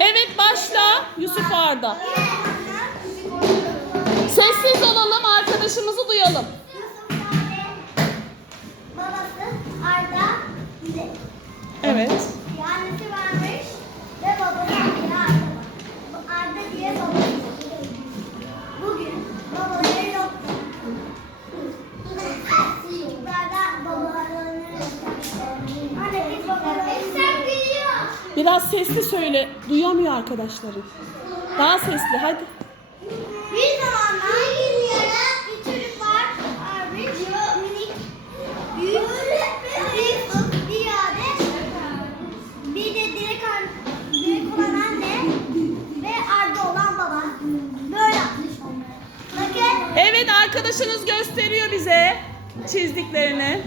Evet başla Yusuf Arda. Sessiz olalım arkadaşımızı duyalım. Evet. Biraz sesli söyle. Duyamıyor arkadaşları. Daha sesli hadi. Bir zamanlar bir çocuk var. Abi minik. Büyük. Bir bir yade. Bir de direkt, an- direkt olan anne. Ve Arda olan baba. Böyle yapmış onları. Bakın. Evet arkadaşınız gösteriyor bize çizdiklerini.